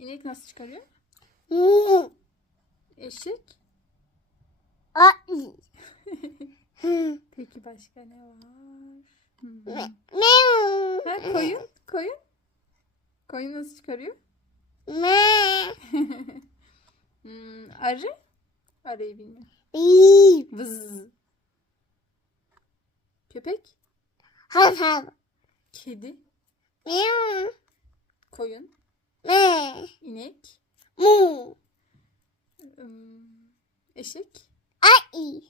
İnek nasıl çıkarıyor? Mu. Eşek. Ay. Peki başka ne var? Meow. Ha, koyun. Koyun. Koyun nasıl çıkarıyor? Me. Arı. Arıyı bilmiyorum. Beep. Vız. Köpek. Hav hav. Kedi. Meow. Koyun. Me. İnek. Mu. Eşek. Ay.